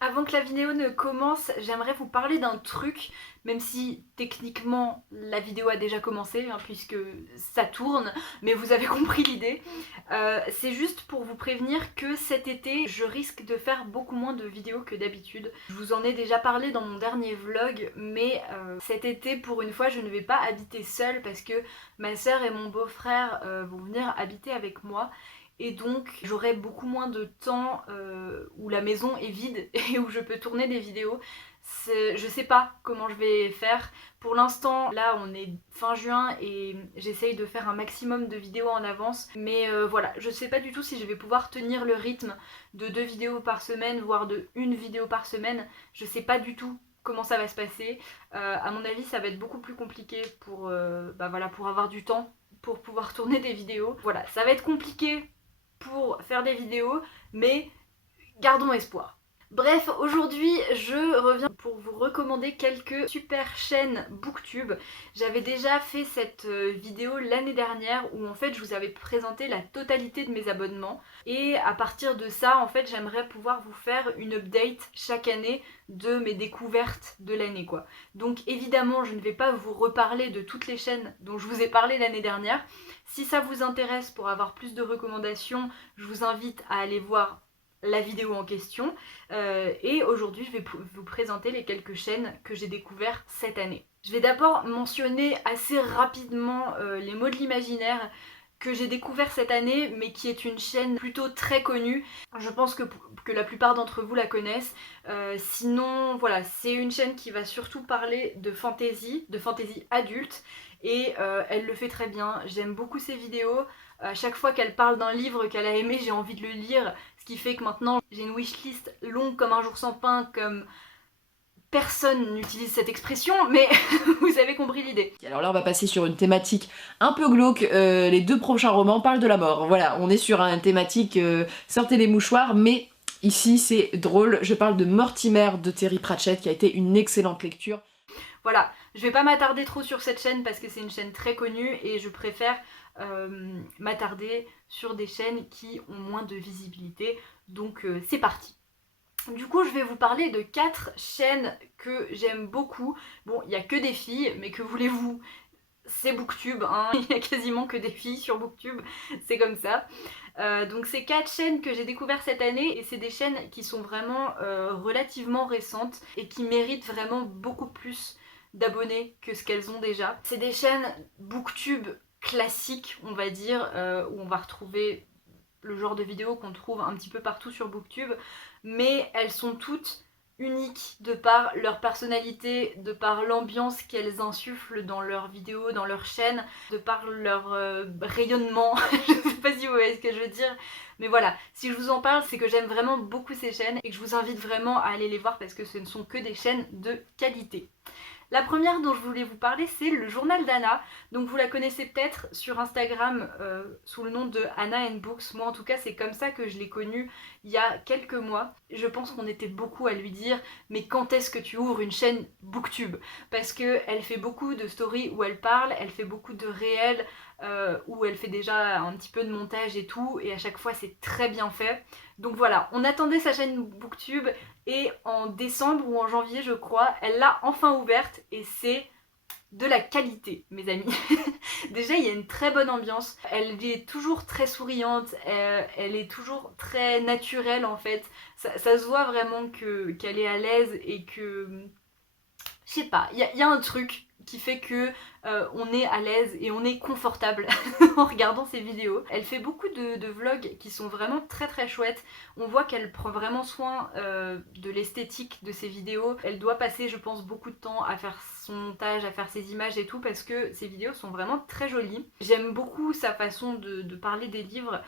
Avant que la vidéo ne commence, j'aimerais vous parler d'un truc, même si techniquement la vidéo a déjà commencé, hein, puisque ça tourne, mais vous avez compris l'idée. C'est juste pour vous prévenir que cet été, je risque de faire beaucoup moins de vidéos que d'habitude. Je vous en ai déjà parlé dans mon dernier vlog, mais cet été, pour une fois, je ne vais pas habiter seule parce que ma soeur et mon beau-frère vont venir habiter avec moi. Et donc j'aurai beaucoup moins de temps où la maison est vide et où je peux tourner des vidéos. Je sais pas comment je vais faire. Pour l'instant, là on est fin juin et j'essaye de faire un maximum de vidéos en avance. Mais voilà, je sais pas du tout si je vais pouvoir tenir le rythme de 2 vidéos par semaine, voire de 1 vidéo par semaine. Je sais pas du tout comment ça va se passer. À mon avis ça va être beaucoup plus compliqué pour, voilà, pour avoir du temps pour pouvoir tourner des vidéos. Voilà, ça va être compliqué pour faire des vidéos, mais gardons espoir. Bref, aujourd'hui je reviens pour vous recommander quelques super chaînes Booktube. J'avais déjà fait cette vidéo l'année dernière où en fait je vous avais présenté la totalité de mes abonnements et à partir de ça en fait j'aimerais pouvoir vous faire une update chaque année de mes découvertes de l'année quoi. Donc évidemment je ne vais pas vous reparler de toutes les chaînes dont je vous ai parlé l'année dernière. Si ça vous intéresse pour avoir plus de recommandations, je vous invite à aller voir la vidéo en question et aujourd'hui je vais vous présenter les quelques chaînes que j'ai découvertes cette année. Je vais d'abord mentionner assez rapidement les mots de l'imaginaire que j'ai découvert cette année mais qui est une chaîne plutôt très connue. Je pense que la plupart d'entre vous la connaissent. Sinon voilà, c'est une chaîne qui va surtout parler de fantasy adulte et elle le fait très bien. J'aime beaucoup ses vidéos. À chaque fois qu'elle parle d'un livre qu'elle a aimé, j'ai envie de le lire, ce qui fait que maintenant j'ai une wishlist longue comme un jour sans pain, comme personne n'utilise cette expression, mais vous avez compris l'idée. Alors là on va passer sur une thématique un peu glauque, les 2 prochains romans parlent de la mort, voilà, on est sur une thématique sortez les mouchoirs, mais ici c'est drôle, je parle de Mortimer de Terry Pratchett qui a été une excellente lecture. Voilà, je vais pas m'attarder trop sur cette chaîne parce que c'est une chaîne très connue et je préfère m'attarder sur des chaînes qui ont moins de visibilité, donc c'est parti. Du coup, je vais vous parler de 4 chaînes que j'aime beaucoup. Bon, il n'y a que des filles, mais que voulez-vous, c'est Booktube, hein. Il n'y a quasiment que des filles sur Booktube, c'est comme ça. Donc c'est 4 chaînes que j'ai découvertes cette année et c'est des chaînes qui sont vraiment relativement récentes et qui méritent vraiment beaucoup plus d'abonnés que ce qu'elles ont déjà. C'est des chaînes Booktube classiques, on va dire, où on va retrouver le genre de vidéos qu'on trouve un petit peu partout sur Booktube, mais elles sont toutes uniques de par leur personnalité, de par l'ambiance qu'elles insufflent dans leurs vidéos, dans leurs chaînes, de par leur rayonnement. Je sais pas si vous voyez ce que je veux dire, mais voilà, si je vous en parle, c'est que j'aime vraiment beaucoup ces chaînes et que je vous invite vraiment à aller les voir parce que ce ne sont que des chaînes de qualité. La première dont je voulais vous parler, c'est le journal d'Anna. Donc vous la connaissez peut-être sur Instagram sous le nom de Anna and Books. Moi en tout cas c'est comme ça que je l'ai connue il y a quelques mois. Je pense qu'on était beaucoup à lui dire mais quand est-ce que tu ouvres une chaîne Booktube? Parce qu'elle fait beaucoup de stories où elle parle, elle fait beaucoup de réels où elle fait déjà un petit peu de montage et tout, et à chaque fois c'est très bien fait. Donc voilà, on attendait sa chaîne Booktube et en décembre ou en janvier je crois, elle l'a enfin ouverte et c'est de la qualité mes amis. Déjà il y a une très bonne ambiance, elle est toujours très souriante, elle est toujours très naturelle en fait, ça se voit vraiment qu'elle est à l'aise et que... Je sais pas, il y a un truc qui fait que on est à l'aise et on est confortable en regardant ses vidéos. Elle fait beaucoup de vlogs qui sont vraiment très très chouettes. On voit qu'elle prend vraiment soin de l'esthétique de ses vidéos. Elle doit passer je pense beaucoup de temps à faire son montage, à faire ses images et tout parce que ses vidéos sont vraiment très jolies. J'aime beaucoup sa façon de parler des livres,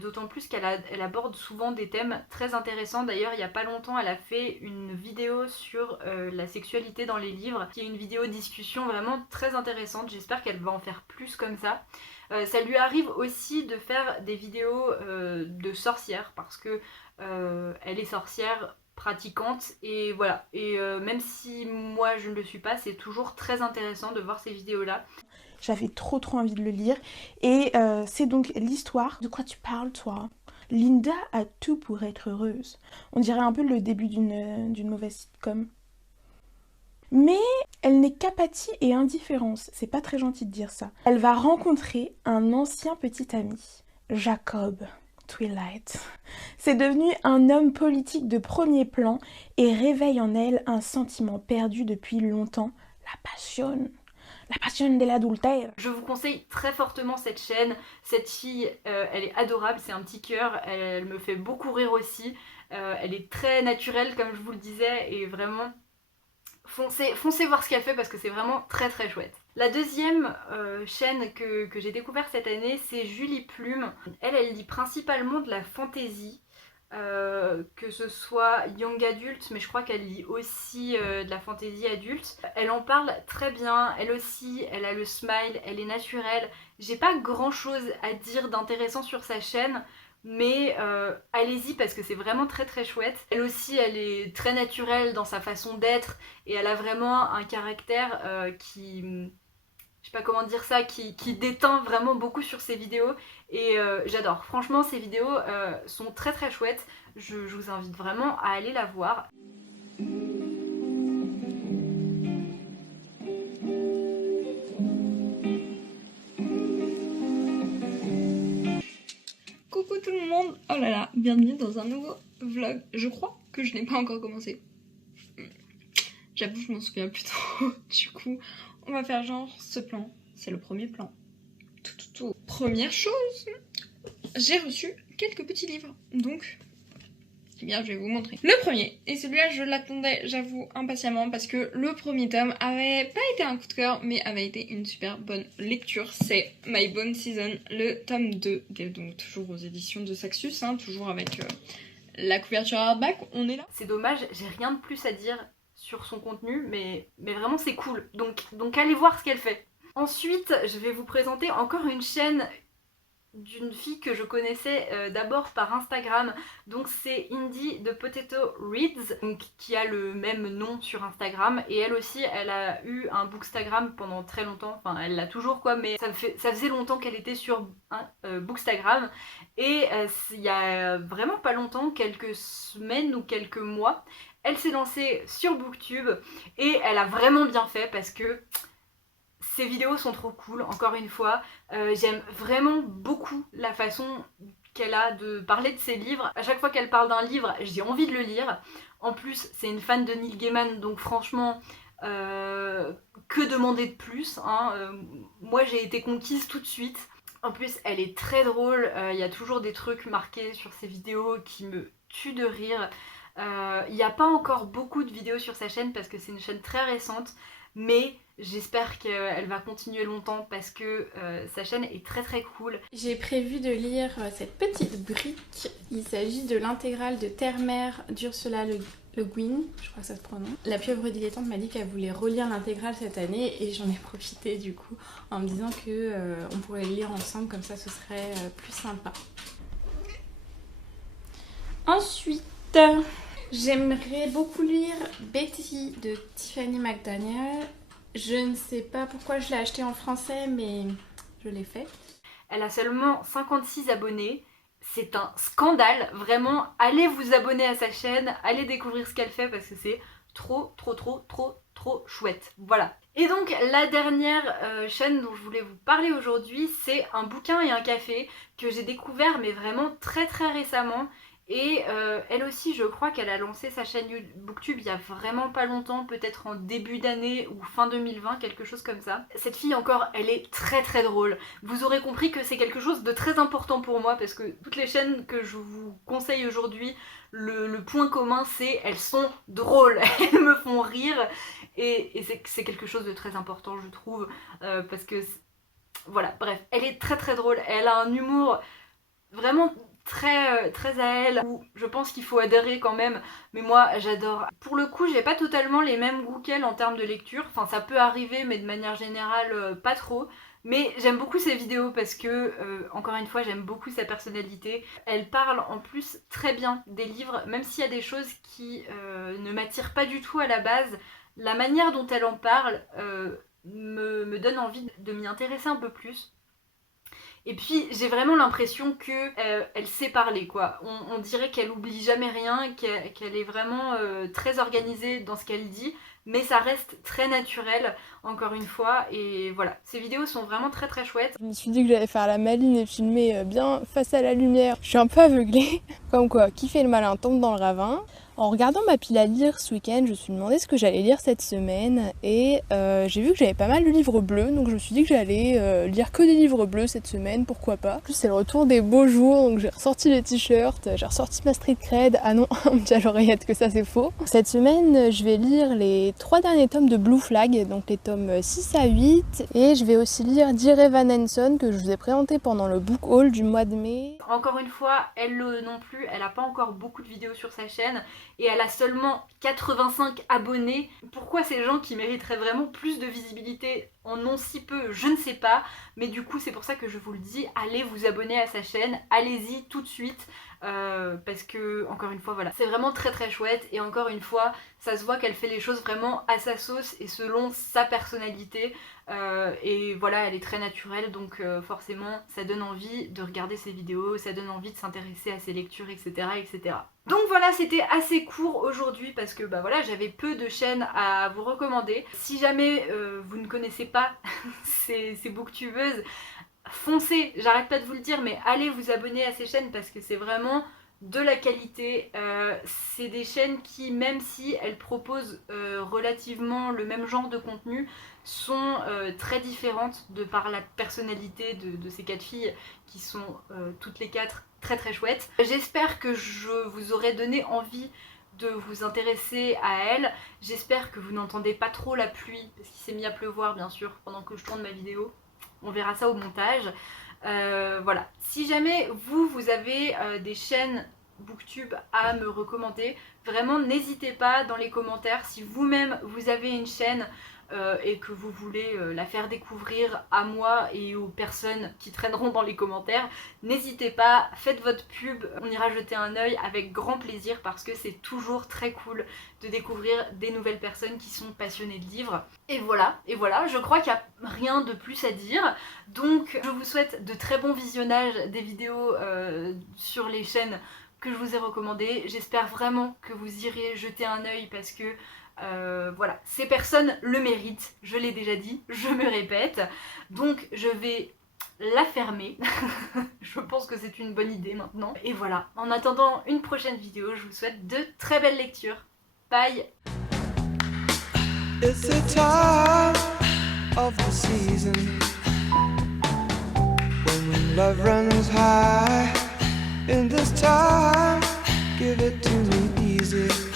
d'autant plus qu'elle aborde souvent des thèmes très intéressants. D'ailleurs il n'y a pas longtemps elle a fait une vidéo sur la sexualité dans les livres, qui est une vidéo discussion vraiment très intéressante. J'espère qu'elle va en faire plus comme ça. Ça lui arrive aussi de faire des vidéos de sorcières parce que elle est sorcière pratiquante et voilà, et même si moi je ne le suis pas, c'est toujours très intéressant de voir ces vidéos là. J'avais trop envie de le lire et c'est donc l'histoire. De quoi tu parles toi? Linda a tout pour être heureuse. On dirait un peu le début d'une mauvaise sitcom. Mais elle n'est qu'apathie et indifférence. C'est pas très gentil de dire ça. Elle va rencontrer un ancien petit ami, Jacob Twilight. C'est devenu un homme politique de premier plan et réveille en elle un sentiment perdu depuis longtemps, la passion de l'adultère. Je vous conseille très fortement cette chaîne. Cette fille, elle est adorable, c'est un petit cœur, elle me fait beaucoup rire aussi. Elle est très naturelle comme je vous le disais et vraiment foncez voir ce qu'elle fait parce que c'est vraiment très très chouette. La deuxième chaîne que j'ai découvert cette année, c'est Julie Plume. Elle lit principalement de la fantasy, que ce soit young adulte, mais je crois qu'elle lit aussi de la fantasy adulte. Elle en parle très bien, elle aussi, elle a le smile, elle est naturelle. J'ai pas grand chose à dire d'intéressant sur sa chaîne, mais allez-y parce que c'est vraiment très très chouette. Elle aussi, elle est très naturelle dans sa façon d'être et elle a vraiment un caractère qui, je sais pas comment dire ça, qui déteint vraiment beaucoup sur ses vidéos et j'adore. Franchement, ses vidéos sont très très chouettes. Je vous invite vraiment à aller la voir. Coucou tout le monde. Oh là là, bienvenue dans un nouveau vlog. Je crois que je n'ai pas encore commencé. J'avoue, je m'en souviens plus trop. Du coup, on va faire genre ce plan. C'est le premier plan. Tout. Première chose, j'ai reçu quelques petits livres. Donc, eh bien, je vais vous montrer. Le premier, et celui-là, je l'attendais, j'avoue, impatiemment, parce que le premier tome avait pas été un coup de cœur, mais avait été une super bonne lecture. C'est My Bone Season, le tome 2, donc toujours aux éditions de Saxus, hein, toujours avec la couverture hardback, on est là. C'est dommage, j'ai rien de plus à dire sur son contenu, mais vraiment c'est cool. Donc allez voir ce qu'elle fait. Ensuite, je vais vous présenter encore une chaîne d'une fille que je connaissais d'abord par Instagram. Donc c'est Indie de Potato Reads, donc, qui a le même nom sur Instagram. Et elle aussi, elle a eu un Bookstagram pendant très longtemps. Enfin, elle l'a toujours quoi, mais ça faisait longtemps qu'elle était sur Bookstagram. Et il y a vraiment pas longtemps, quelques semaines ou quelques mois, elle s'est lancée sur Booktube. Et elle a vraiment bien fait parce que ces vidéos sont trop cool, encore une fois. J'aime vraiment beaucoup la façon qu'elle a de parler de ses livres. À chaque fois qu'elle parle d'un livre, j'ai envie de le lire. En plus, c'est une fan de Neil Gaiman, donc franchement, que demander de plus, hein. Moi, j'ai été conquise tout de suite. En plus, elle est très drôle. Il y a toujours des trucs marqués sur ses vidéos qui me tuent de rire. Il n'y a pas encore beaucoup de vidéos sur sa chaîne parce que c'est une chaîne très récente, mais j'espère qu'elle va continuer longtemps parce que sa chaîne est très très cool. J'ai prévu de lire cette petite brique. Il s'agit de l'intégrale de Terre-Mère d'Ursula Le Guin, je crois que ça se prononce. La pieuvre dilettante m'a dit qu'elle voulait relire l'intégrale cette année et j'en ai profité du coup en me disant que on pourrait le lire ensemble, comme ça ce serait plus sympa. Ensuite, j'aimerais beaucoup lire Betty de Tiffany McDaniel. Je ne sais pas pourquoi je l'ai acheté en français, mais je l'ai fait. Elle a seulement 56 abonnés. C'est un scandale, vraiment. Allez vous abonner à sa chaîne, allez découvrir ce qu'elle fait parce que c'est trop chouette. Voilà. Et donc la dernière chaîne dont je voulais vous parler aujourd'hui, c'est Un bouquin et un café que j'ai découvert mais vraiment très récemment. Et elle aussi, je crois qu'elle a lancé sa chaîne Booktube il y a vraiment pas longtemps, peut-être en début d'année ou fin 2020, quelque chose comme ça. Cette fille encore, elle est très drôle. Vous aurez compris que c'est quelque chose de très important pour moi parce que toutes les chaînes que je vous conseille aujourd'hui, le point commun c'est elles sont drôles, elles me font rire et c'est quelque chose de très important je trouve parce que voilà, bref, elle est très drôle, elle a un humour vraiment très à elle, où je pense qu'il faut adhérer quand même, mais moi j'adore. Pour le coup, j'ai pas totalement les mêmes goûts qu'elle en termes de lecture, enfin ça peut arriver, mais de manière générale pas trop. Mais j'aime beaucoup ses vidéos parce que, encore une fois, j'aime beaucoup sa personnalité. Elle parle en plus très bien des livres, même s'il y a des choses qui ne m'attirent pas du tout à la base. La manière dont elle en parle me donne envie de m'y intéresser un peu plus. Et puis j'ai vraiment l'impression que elle sait parler quoi. On dirait qu'elle oublie jamais rien, qu'elle est vraiment très organisée dans ce qu'elle dit, mais ça reste très naturel encore une fois. Et voilà, ces vidéos sont vraiment très très chouettes. Je me suis dit que j'allais faire la maline et filmer bien face à la lumière. Je suis un peu aveuglée. Comme quoi, qui fait le malin tombe dans le ravin. En regardant ma pile à lire ce week-end, je me suis demandé ce que j'allais lire cette semaine et j'ai vu que j'avais pas mal de livres bleus, donc je me suis dit que j'allais lire que des livres bleus cette semaine, pourquoi pas. En plus c'est le retour des beaux jours, donc j'ai ressorti les t-shirts, j'ai ressorti ma street cred, ah non, on me dit à l'oreillette que ça c'est faux. Cette semaine je vais lire les 3 derniers tomes de Blue Flag, donc les tomes 6 à 8, et je vais aussi lire Dear Evan Hansen que je vous ai présenté pendant le book haul du mois de mai. Encore une fois, elle non plus, elle a pas encore beaucoup de vidéos sur sa chaîne et elle a seulement 85 abonnés. Pourquoi ces gens qui mériteraient vraiment plus de visibilité en ont si peu, je ne sais pas, mais du coup c'est pour ça que je vous le dis, allez vous abonner à sa chaîne, allez-y tout de suite, parce que encore une fois voilà, c'est vraiment très très chouette et encore une fois ça se voit qu'elle fait les choses vraiment à sa sauce et selon sa personnalité, et voilà, elle est très naturelle, donc forcément ça donne envie de regarder ses vidéos, ça donne envie de s'intéresser à ses lectures, etc. etc. Donc voilà, c'était assez court aujourd'hui parce que bah voilà, j'avais peu de chaînes à vous recommander. Si jamais vous ne connaissez pas ces booktubeuses, foncez, j'arrête pas de vous le dire, mais allez vous abonner à ces chaînes parce que c'est vraiment de la qualité. C'est des chaînes qui, même si elles proposent relativement le même genre de contenu, sont très différentes de par la personnalité de ces 4 filles qui sont toutes les 4 très très chouettes. J'espère que je vous aurai donné envie de vous intéresser à elles. J'espère que vous n'entendez pas trop la pluie, parce qu'il s'est mis à pleuvoir bien sûr pendant que je tourne ma vidéo. On verra ça au montage. Voilà. Si jamais vous avez des chaînes booktube à me recommander, vraiment n'hésitez pas dans les commentaires. Si vous-même vous avez une chaîne et que vous voulez la faire découvrir à moi et aux personnes qui traîneront dans les commentaires, n'hésitez pas, faites votre pub, on ira jeter un œil avec grand plaisir parce que c'est toujours très cool de découvrir des nouvelles personnes qui sont passionnées de livres. Et voilà, je crois qu'il n'y a rien de plus à dire, donc je vous souhaite de très bons visionnages des vidéos sur les chaînes que je vous ai recommandées. J'espère vraiment que vous irez jeter un œil parce que voilà, ces personnes le méritent, je l'ai déjà dit, je me répète, donc je vais la fermer. Je pense que c'est une bonne idée maintenant. Et voilà, en attendant une prochaine vidéo, je vous souhaite de très belles lectures. Bye. It's the time of the season when love runs high. In this time, give it to me easy.